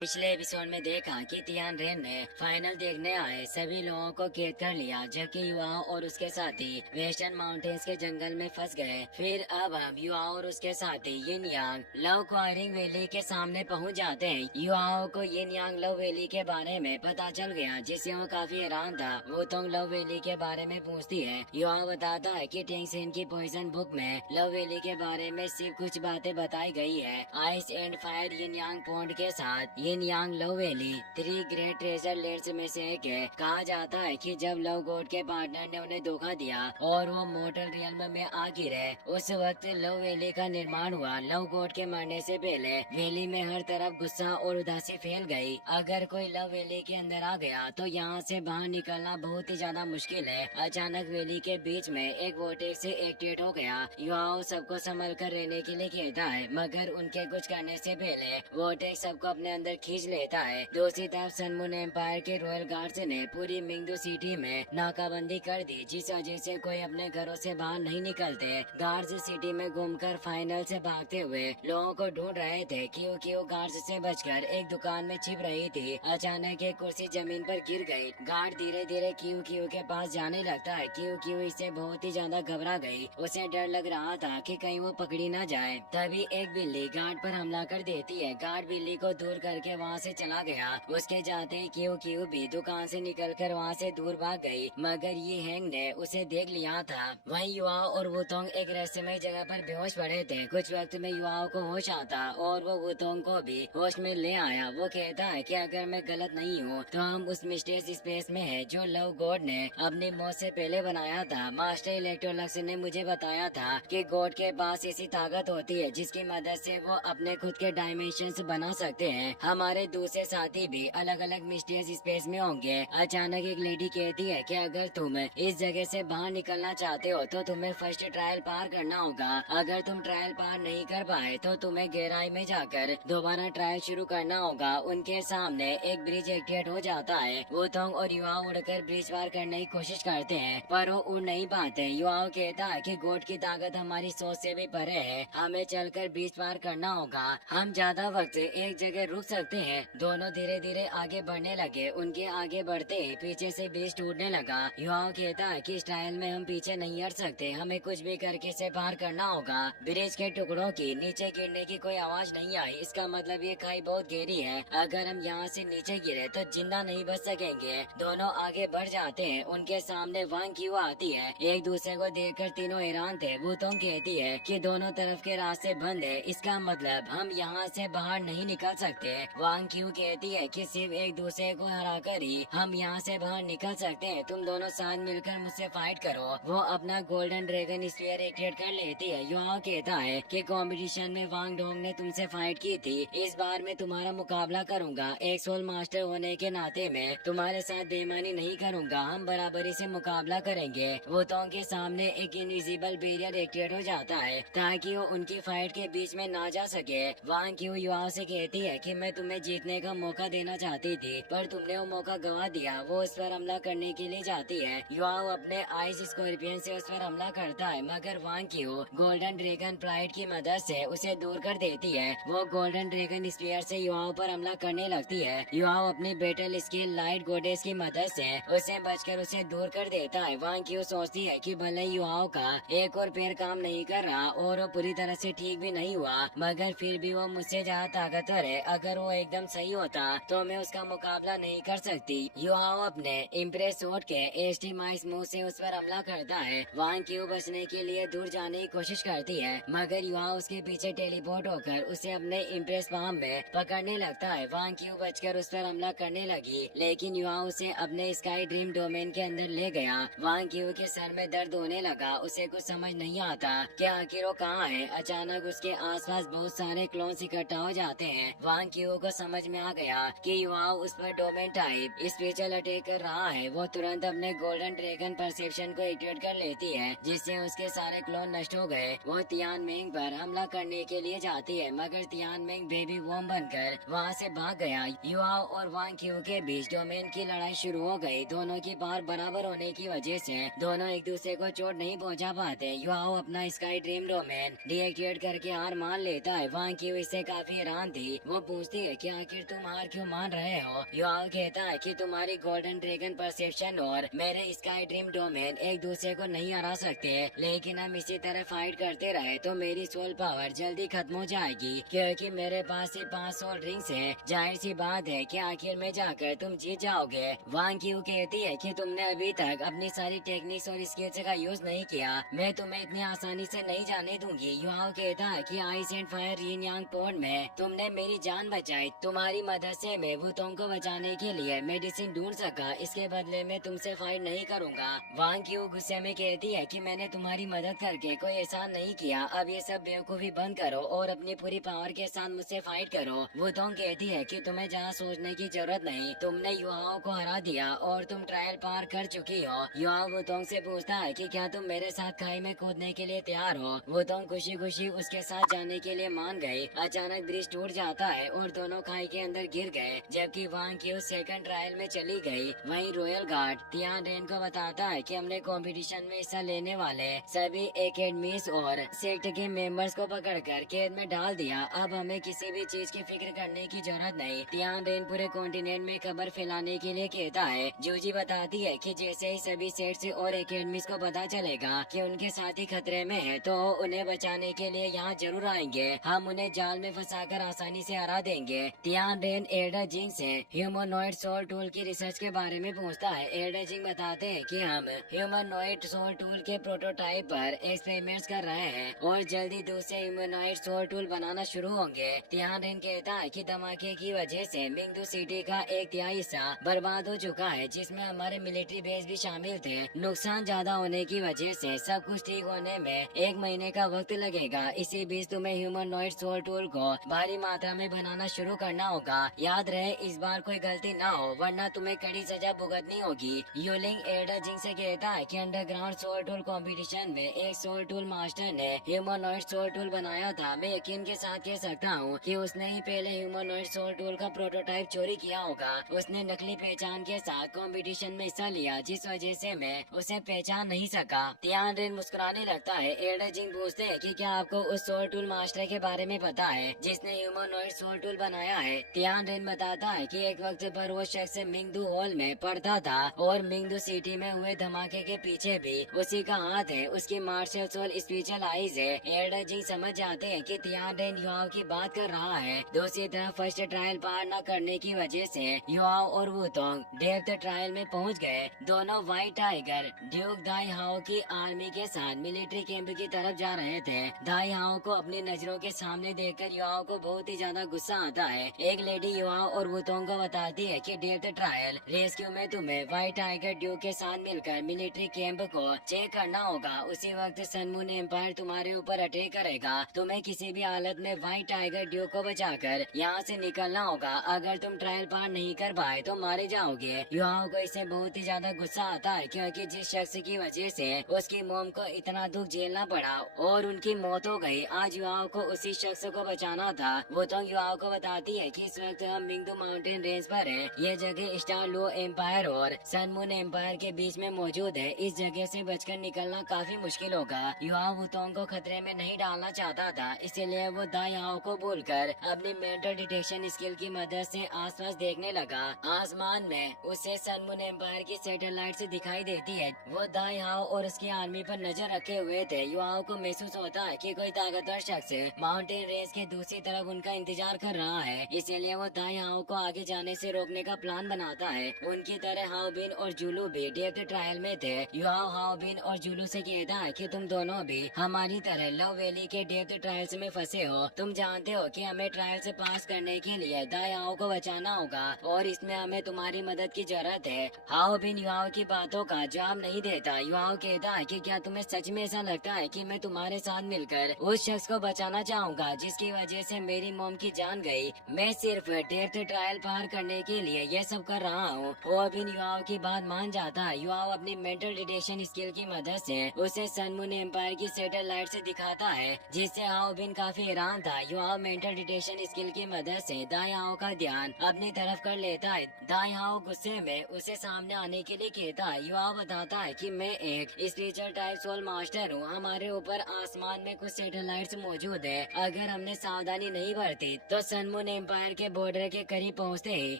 पिछले एपिसोड में देखा कि तियान रेन ने फाइनल देखने आए सभी लोगों को कैद कर लिया, जबकि युवाओं और उसके साथी वेस्टर्न माउंटेन्स के जंगल में फंस गए। फिर अब हम युवाओं और उसके साथी यिन यांग लव क्वायरिंग वैली के सामने पहुंच जाते हैं। युवाओं को यिन यांग लव वैली के बारे में पता चल गया, जिससे वो काफी हैरान था। वो तो लव वैली के बारे में पूछती है। युवा बताता है कि टेंगसेन की पॉइजन बुक में लव वैली के बारे में सिर्फ कुछ बातें बताई गई है। Ice and fire yin yang pond के साथ yin yang love valley 3 great treasure lands में से एक है। कहा जाता है कि जब लव गॉड के पार्टनर ने उन्हें धोखा दिया और वो मोर्टल रियल्म में आ गिरे, उस वक्त लव वैली का निर्माण हुआ। लव गॉड के मरने से पहले वैली में हर तरफ गुस्सा और उदासी फैल गई। अगर कोई लव वैली के अंदर आ गया तो यहाँ से बाहर निकलना बहुत ही ज्यादा मुश्किल है। अचानक वैली के बीच में एक वोर्टेक्स से एक्टिवेट हो गया। युवाओं सबको संभल कर रहने के लिए कहता है, मगर उनके कुछ करने से पहले वोर्टेक्स सबको अपने अंदर खींच लेता है। दूसरी तरफ सनमून एम्पायर के रॉयल गार्ड्स ने पूरी मिंगदू सिटी में नाकाबंदी कर दी, जिस वजह से कोई अपने घरों से बाहर नहीं निकलते। गार्ड्स सिटी में घूमकर फाइनल से भागते हुए लोगों को ढूंढ रहे थे, क्योंकि वो गार्ड्स से बचकर एक दुकान में छिप रही थी। अचानक एक कुर्सी जमीन पर गिर गई। गार्ड धीरे धीरे क्यू क्यू के पास जाने लगता है। क्यू क्यू इससे बहुत ही ज्यादा घबरा गई। उसे डर लग रहा था कि कहीं वो पकड़ी न जाए। तभी एक बिल्ली गार्ड पर हमला कर देती है। गार्ड बिल्ली को दूर करके वहाँ से चला गया। उसके जाते ही क्यू क्यू भी दुकान से निकलकर वहाँ से दूर भाग गई, मगर ये हैंग ने उसे देख लिया था। वहीं युवाओं और वुतोंग एक रहस्यमय जगह पर बेहोश पड़े थे। कुछ वक्त में युवाओं को होश आता और वो वुतोंग को भी होश में ले आया। वो कहता है कि अगर मैं गलत नहीं हूँ तो हम उस मिस्टीरियस स्पेस में है जो लव गॉड ने अपनी मौत से पहले बनाया था। मास्टर इलेक्ट्रोलक्स ने मुझे बताया था कि गॉड के पास ऐसी ताकत होती है जिसकी मदद से वो अपने खुद के डायमेंशन बना सकते हैं। हमारे दूसरे साथी भी अलग अलग मिस्टीरियस स्पेस में होंगे। अचानक एक लेडी कहती है कि अगर तुम इस जगह से बाहर निकलना चाहते हो तो तुम्हें फर्स्ट ट्रायल पार करना होगा। अगर तुम ट्रायल पार नहीं कर पाए तो तुम्हें गहराई में जाकर दोबारा ट्रायल शुरू करना होगा। उनके सामने एक ब्रिज एक्टिवेट हो जाता है। वुतोंग और युवाओं उड़कर ब्रिज पार करने की कोशिश करते हैं, पर वो उड़ नहीं पाते। युवाओं कहता है कि गॉड की ताकत हमारी सोच से भी परे है, हमें चलकर ब्रिज पार करना होगा। हम ज्यादा वक्त एक जगह रुक सकते हैं। दोनों धीरे धीरे आगे बढ़ने लगे। उनके आगे बढ़ते ही पीछे से ब्रिज टूटने लगा। युवाओं कहता है कि इस ट्रायल में हम पीछे नहीं हट सकते, हमें कुछ भी करके इसे पार करना होगा। ब्रिज के टुकड़ों की नीचे गिरने की कोई आवाज नहीं आई। इसका मतलब ये खाई बहुत गहरी है। अगर हम यहाँ से नीचे गिरे तो जिंदा नहीं बच सकेंगे। दोनों आगे बढ़ जाते हैं। उनके सामने वांग क्यू आती है। एक दूसरे को देखकर तीनों हैरान थे। वुतोंग कहती है कि दोनों तरफ के रास्ते बंद है, इसका मतलब हम यहाँ से बाहर नहीं निकल सकते। वांग क्यू कहती है कि सिर्फ एक दूसरे को हराकर ही हम यहाँ से बाहर निकल सकते हैं। तुम दोनों साथ मिलकर मुझसे फाइट करो। वो अपना गोल्डन ड्रैगन स्फीयर एक्टिवेट कर लेती है। युवा कहता है कि कंपटीशन में वांग डोंग ने तुमसे फाइट की थी, इस बार मैं तुम्हारा मुकाबला करूंगा। एक सोल मास्टर होने के नाते मैं तुम्हारे साथ बेईमानी नहीं करूंगा, हम बराबरी से मुकाबला करेंगे। वुतोंग के सामने एक इनविजिबल बैरियर एक्टिवेट हो जाता है ताकि वो उनकी फाइट के बीच में ना जा सके। वांग क्यू युवाओं से कहती है कि मैं तुम्हें जीतने का मौका देना चाहती थी, पर तुमने वो मौका गवा दिया। वो उस पर हमला करने के लिए जाती है। युवाओं अपने आइस स्कॉर्पियन से उस पर हमला करता है, मगर वांग क्यू गोल्डन ड्रैगन प्राइड की मदद से उसे दूर कर देती है। वो गोल्डन ड्रैगन स्पीयर से युवाओं पर हमला करने लगती है। युवाओं अपनी बैटल स्किल लाइट गोडेस की मदद से उसे बचकर उसे दूर कर देता है। वांग क्यू सोचती है कि भले युवाओं का एक और पैर काम नहीं कर रहा और वो पूरी तरह से ठीक भी नहीं हुआ, मगर फिर भी वो मुझसे ज्यादा ताकतवर है। अगर वो एकदम सही होता तो मैं उसका मुकाबला नहीं कर सकती। युवाओं अपने इम्प्रेस शॉट के एसटी माइस मुंह से उस पर हमला करता है। वांग क्यू बचने के लिए दूर जाने की कोशिश करती है, मगर युवा उसके पीछे टेलीपोर्ट होकर उसे अपने इम्प्रेस पाम में पकड़ने लगता है। वांग क्यू बचकर उस पर हमला करने लगी, लेकिन युवा उसे अपने स्काई ड्रीम डोमेन के अंदर ले गया। वांग क्यू के सर में दर्द होने लगा। उसे कुछ समझ नहीं आता कि आखिर वो कहाँ है। अचानक उसके आसपास बहुत सारे क्लोन्स इकट्ठा हो जाते हैं। वांग क्यू को समझ में आ गया कि युवा उस पर डोमेन टाइप स्पेशल अटैक कर रहा है। वो तुरंत अपने गोल्डन ड्रैगन परसेप्शन को एक्टिवेट कर लेती है, जिससे उसके सारे क्लोन नष्ट हो गए। वो तियान मेंग पर हमला करने के लिए जाती है, मगर तियान मेंग बेबी वॉर्म बनकर वहाँ से भाग गया। युवा और वांग क्यू के बीच डोमेन की लड़ाई शुरू हो गई। दोनों की पावर बराबर होने की वजह से दोनों एक दूसरे को चोट नहीं पहुँचा पाते। युवा अपना स्काई ड्रीम डोमेन डीएक्टिवेट करके हार मान लेता है। वांग क्यू इससे काफी हैरान थी। वो पूछती है कि आखिर तुम हार क्यों मान रहे हो। युआओ कहता है कि तुम्हारी गोल्डन ड्रैगन परसेप्शन और मेरे स्काई ड्रीम डोमेन एक दूसरे को नहीं हरा सकते, लेकिन हम इसी तरह फाइट करते रहे तो मेरी सोल पावर जल्दी खत्म हो जाएगी, क्योंकि मेरे पास सिर्फ 5 सोल रिंग्स है। जाहिर सी बात है कि आखिर में जाकर तुम जीत जाओगे। वांग क्यू कहती है कि तुमने अभी तक अपनी सारी टेक्निक्स और स्किल्स का यूज नहीं किया, मैं तुम्हें इतनी आसानी से नहीं जाने दूंगी। युआओ कहता है कि ice and fire yin Yang port में तुमने मेरी जान बचाई, तुम्हारी मदद से मैं वुतोंग को बचाने के लिए मेडिसिन ढूंढ सका, इसके बदले में तुमसे फाइट नहीं करूंगा। वांग क्यू गुस्से में कहती है कि मैंने तुम्हारी मदद करके कोई एहसान नहीं किया, अब ये सब बेवकूफी बंद करो और अपनी पूरी पावर के साथ मुझसे फाइट करो। वुतोंग कहती है कि तुम्हें जहाँ सोचने की जरूरत नहीं, तुमने युआओ को हरा दिया और तुम ट्रायल पार कर चुकी हो। युआओ वुतोंग से पूछता है कि क्या तुम मेरे साथ खाई में कूदने के लिए तैयार हो। वुतोंग खुशी खुशी उसके साथ जाने के लिए मान गई। अचानक ब्रिज टूट जाता है और दोनों खाई के अंदर गिर गए, जबकि वांग क्यू सेकंड ट्रायल में चली गई। वहीं रॉयल गार्ड तियान रेन को बताता है कि हमने कंपटीशन में हिस्सा लेने वाले सभी एकेडमीज और सेक्ट के मेंबर्स को पकड़कर कैद में डाल दिया, अब हमें किसी भी चीज की फिक्र करने की जरूरत नहीं। तियान रेन पूरे कॉन्टिनेंट में खबर फैलाने के लिए कहता है। जूजी बताती है कि जैसे ही सभी सेट्स और एकेडमीज को पता चलेगा कि उनके साथी खतरे में है, तो उन्हें बचाने के लिए यहाँ जरूर आएंगे, हम उन्हें जाल में फंसाकर आसानी से हरा देंगे। तियान रेन एल्डर जिंग से ह्यूमनॉइड सोल टूल की रिसर्च के बारे में पूछता है। एल्डर जिंग बताते हैं कि हम ह्यूमनॉइड सोल टूल के प्रोटोटाइप पर एक्सपेरिमेंट्स कर रहे हैं और जल्दी दूसरे ह्यूमनॉइड सोल टूल बनाना शुरू होंगे। तियान रेन कहता है कि धमाके की वजह से मिंगदू सिटी का 1/3 हिस्सा बर्बाद हो चुका है, जिसमें हमारे मिलिट्री बेस भी शामिल थे। नुकसान ज्यादा होने की वजह से सब कुछ ठीक होने में 1 महीने का वक्त लगेगा। इसी बीच तुम्हें ह्यूमनॉइड सोल टूल को भारी मात्रा में बनाना शुरू करना होगा। याद रहे इस बार कोई गलती ना हो, वरना तुम्हें कड़ी सजा भुगतनी होगी। यूलिंग एल्डर जिंग से कहता है कि अंडरग्राउंड सोल टूल कंपटीशन में एक सोल टूल मास्टर ने ह्यूमनॉइड सोल टूल बनाया था। मैं यकीन के साथ कह सकता हूँ कि उसने ही पहले ह्यूमनॉइड सोल टूल का प्रोटोटाइप चोरी किया होगा। उसने नकली पहचान के साथ कंपटीशन में हिस्सा लिया, जिस वजह से मैं उसे पहचान नहीं सका। तियान रेन मुस्कुराने लगता है। एल्डर जिंग पूछते हैं कि क्या आपको उस सोल टूल मास्टर के बारे में पता है जिसने ह्यूमनॉइड सोल टूल बनाया है। तियान रेन बताता है कि एक वक्त पर वो शख्स मिंगदू हॉल में पढ़ता था और मिंगदू सिटी में हुए धमाके के पीछे भी उसी का हाथ है, उसकी मार्शल सोल स्पेशल आइज है। एल्डर जिंग समझ जाते हैं कि तियान रेन युआओ की बात कर रहा है। दूसरी तरफ फर्स्ट ट्रायल पार न करने की वजह से युआओ और वुतोंग डेप्थ ट्रायल में पहुंच गए। दोनों व्हाइट टाइगर ड्यूक दाई हाओ की आर्मी के साथ मिलिट्री कैंप की तरफ जा रहे थे। दाई हाओ को अपनी नजरों के सामने देखकर युआओ को बहुत ही ज्यादा गुस्सा आता है। एक लेडी युआओ और वुतोंग को बताती है कि डेप्थ ट्रायल रेस्क्यू में तुम्हें व्हाइट टाइगर ड्यूक के साथ मिलकर मिलिट्री कैंप को चेक करना होगा। उसी वक्त सन मून एम्पायर तुम्हारे ऊपर अटैक करेगा, तुम्हें किसी भी हालत में व्हाइट टाइगर ड्यूक को बचाकर यहाँ से निकलना होगा। अगर तुम ट्रायल पार नहीं कर पाए तो मारे जाओगे। युआओ को इससे बहुत ही ज्यादा गुस्सा आता है, क्योंकि जिस शख्स की वजह से उसकी मोम को इतना दुख झेलना पड़ा और उनकी मौत हो गई, आज युआओ को उसी शख्स को बचाना था। वो तो युआओ को बताती है कि इस वक्त हम मिंगदू माउंटेन रेंज पर हैं। ये जगह स्टार लो एम्पायर और सन मून एम्पायर के बीच में मौजूद है। इस जगह से बचकर निकलना काफी मुश्किल होगा। युआओ वुतोंग को खतरे में नहीं डालना चाहता था, इसलिए वो दाई हाओ को बोलकर अपनी मेंटल डिटेक्शन स्किल की मदद से आसपास देखने लगा। आसमान में उसे सन मून एम्पायर की सैटेलाइट से दिखाई देती है। वो दाई हाओ और उसकी आर्मी पर नजर रखे हुए थे। युआओ को महसूस होता है कि कोई ताकतवर शख्स माउंटेन रेंज के दूसरी तरफ उनका इंतजार कर रहा है, इसलिए वो दाई हाओ को आगे जाने से रोकने का प्लान बनाता है। उनकी तरह हाओ बिन और जुलू भी डेप्थ ट्रायल में थे। युआओ हाओ बिन और जुलू से कहता है कि तुम दोनों भी हमारी तरह लव वैली के डेप्थ ट्रायल्स में फंसे हो। तुम जानते हो कि हमें ट्रायल से पास करने के लिए दाई हाओ को बचाना होगा और इसमें हमें तुम्हारी मदद की जरूरत है। हाओ बिन युआओ की बातों का जवाब नहीं देता। युआओ कहता है कि क्या तुम्हें सच में ऐसा लगता है कि मैं तुम्हारे साथ मिलकर उस शख्स को बचाना चाहूँगा जिसकी वजह से मेरी मोम की जान गई। मैं सिर्फ डेप्थ ट्रायल पार करने के लिए ये सब कर रहा हूँ। हाओ बिन युआओ की बात मान जाता है। युआओ अपनी मेंटल डिटेक्शन स्किल की मदद से उसे सन मून एम्पायर की सैटेलाइट से दिखाता है, जिससे हाओ बिन काफी हैरान था। युआओ मेंटल डिटेक्शन स्किल की मदद से दाई हाओ का ध्यान अपनी तरफ कर लेता है। दाई हाओ गुस्से में उसे सामने आने के लिए कहता है। युआओ बताता है कि मैं एक स्पिरिचुअल टाइप सोल मास्टर हूँ। हमारे ऊपर आसमान में कुछ सैटेलाइट्स मौजूद है। अगर हमने सावधानी नहीं बरती तो सन मून सनमून एम्पायर के बॉर्डर के करीब पहुंचते ही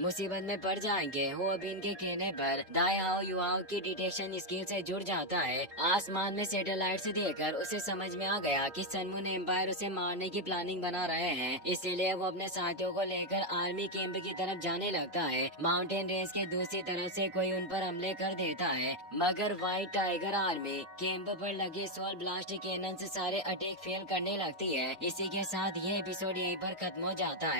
मुसीबत में पड़ जाएंगे। वो अभी इनके कहने पर दायाओ युवाओं की डिटेक्शन स्किल से जुड़ जाता है। आसमान में सैटेलाइट से देखकर उसे समझ में आ गया कि सनमून एम्पायर उसे मारने की प्लानिंग बना रहे हैं, इसीलिए वो अपने साथियों को लेकर आर्मी कैंप की तरफ जाने लगता है। माउंटेन रेंज के दूसरी तरफ से कोई उन पर हमले कर देता है, मगर व्हाइट टाइगर आर्मी कैंप पर लगे सोल ब्लास्ट कैनन से सारे अटैक फेल करने लगती है। इसी के साथ ये एपिसोड यहीं पर खत्म हो जाता है।